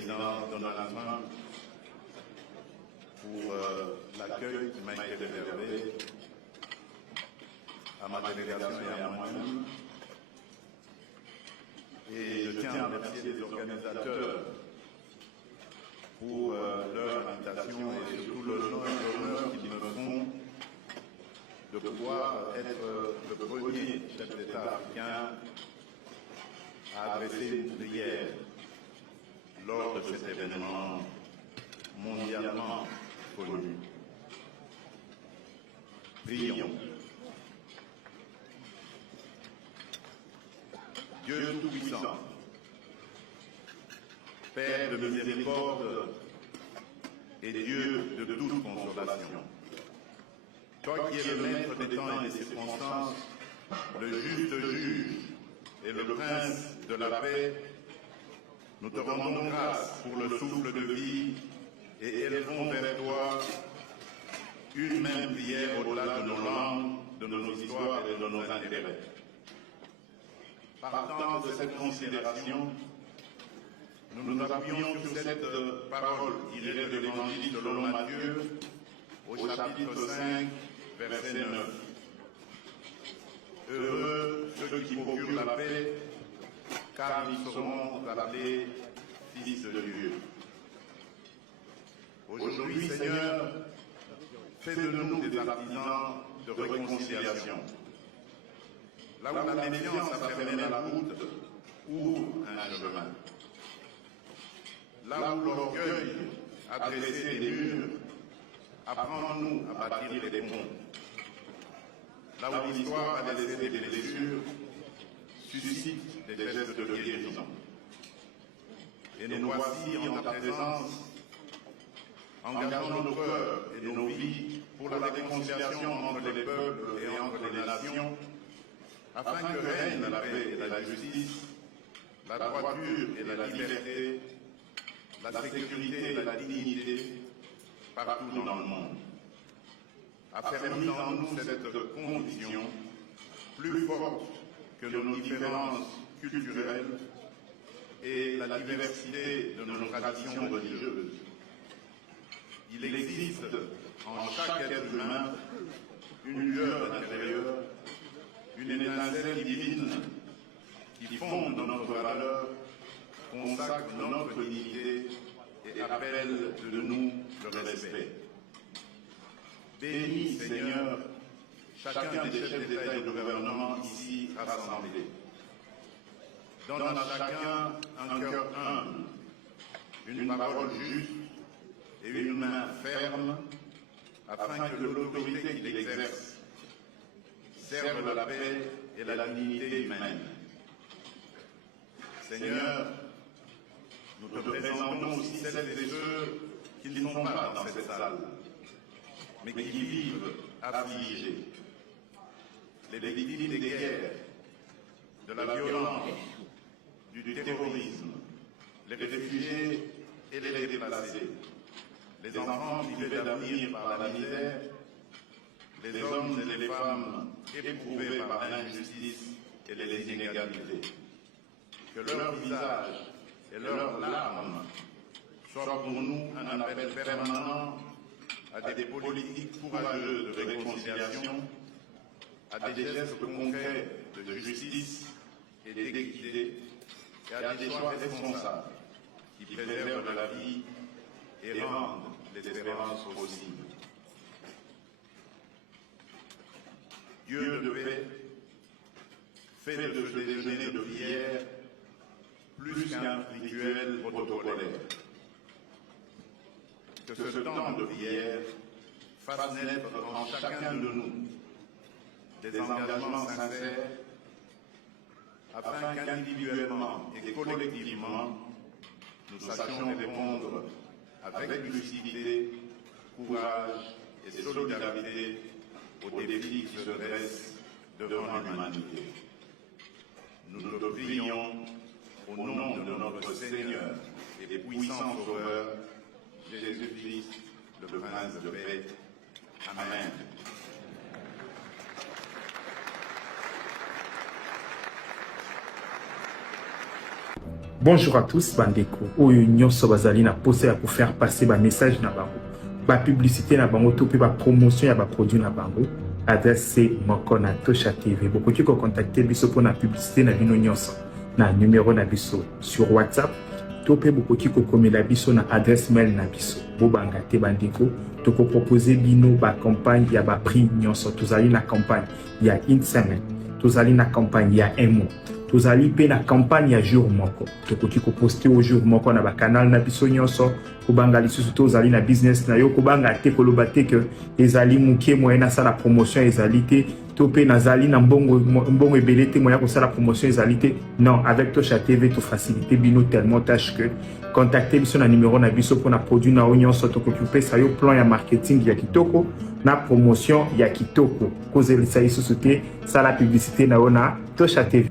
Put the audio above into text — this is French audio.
président Donald Trump pour l'accueil qui m'a été réservé à ma délégation et à moi-même. Et je tiens à remercier les organisateurs pour leur invitation et surtout l'honneur qu'ils me font de pouvoir être le premier chef d'État africain à adresser une prière lors de cet événement mondialement connu. Prions. Dieu Tout-Puissant, Père de miséricorde et Dieu de toute consolation, toi qui es le maître des temps et des circonstances, le juste juge et le prince de la paix, nous te rendons grâce pour le souffle de vie et élevons vers toi une même prière au-delà de nos langues, de nos histoires et de nos intérêts. Partant de cette considération, nous nous appuyons sur cette parole tirée de l'Évangile selon Matthieu, au chapitre 5, verset 9. Heureux ceux qui procurent la paix, car ils seront appelés fils de Dieu. Aujourd'hui, Seigneur, fais de nous des artisans de réconciliation. Là où la méfiance a fermé la route, ouvre un chemin. Là où l'orgueil a dressé des murs, apprends-nous à bâtir des ponts. Là où l'histoire a laissé des blessures, suscite des gestes de guérison. Et nous voici en ta présence, engageant nos cœurs et nos vies pour la réconciliation entre les peuples et entre les nations, afin que règne la paix et la justice, la droiture et la liberté, la sécurité et la dignité partout dans le monde. Affermis en nous cette conviction plus forte que nos différences culturelles et la diversité de nos traditions religieuses. Il existe en chaque être humain une lueur intérieure, une étincelle divine qui fonde notre valeur, consacre notre dignité et appelle de nous le respect. Bénis, Seigneur, chacun des chefs d'État et de gouvernement ici rassemblés. Donne à chacun un cœur humble, une parole juste et une main ferme, afin que l'autorité qu'il exerce serve la paix et la dignité humaine. Seigneur, nous te présentons aussi celles et ceux qui ne sont pas dans cette salle, mais qui vivent affligés. Les victimes des guerres, de la violence, du terrorisme, les réfugiés et les déplacés, les enfants privés d'avenir par la misère, les hommes et les femmes éprouvés par l'injustice et les inégalités. Que leur visage et leurs larmes soient pour nous un appel permanent à des politiques courageuses de réconciliation, à des gestes concrets de justice et d'équité, et à des choix responsables qui préservent la vie et rendent l'espérance possible. Dieu de paix, fait de ce déjeuner de prière plus qu'un rituel protocolaire. Que ce temps de prière fasse naître en chacun de nous des engagements sincères, afin qu'individuellement et collectivement, nous sachions répondre avec lucidité, courage et solidarité aux défis qui se dressent devant l'humanité. Nous te prions au nom de notre Seigneur et puissant Sauveur, Jésus-Christ, le Prince de paix. Amen. Bonjour à tous, bandeko. Oyo nyonso bazali na poste ya pour faire passer ba message na bango. Ba publicité na bango to pe ba promotion ya ba produit na bango. Adresse c'est moko na Tosha TV. Bokoki ko contacter biso pour na publicité na bino nyonso. Na numéro na biso sur WhatsApp. To pe bokoki ko komela biso na adresse mail na biso. Bobanga te bandeko. To ko proposer bino ba campagne ya ba prix nyonso. Tozali na campagne ya une semaine. Tozali na campagne ya un mois. Tozali pe na campagne ya jour moko. Tokoki ko poster au jour moko na ba canal na biso nyonso. Kobanga lisusu tozali na business na yo kobanga te koloba te que ezali mukie moyen na sala promotion ezali te to pe nazali na mbongo ebele te moyen ko sala promotion ezali te. Non, avec Tosha TV to faciliter bino tellement tâche que contacter biso na numéro na biso pour na produit na nyonso tokoki pesa yo plan ya marketing ya kitoko na promotion ya kitoko. Kozelisa lisusu te sala publicité na ona Tosha TV.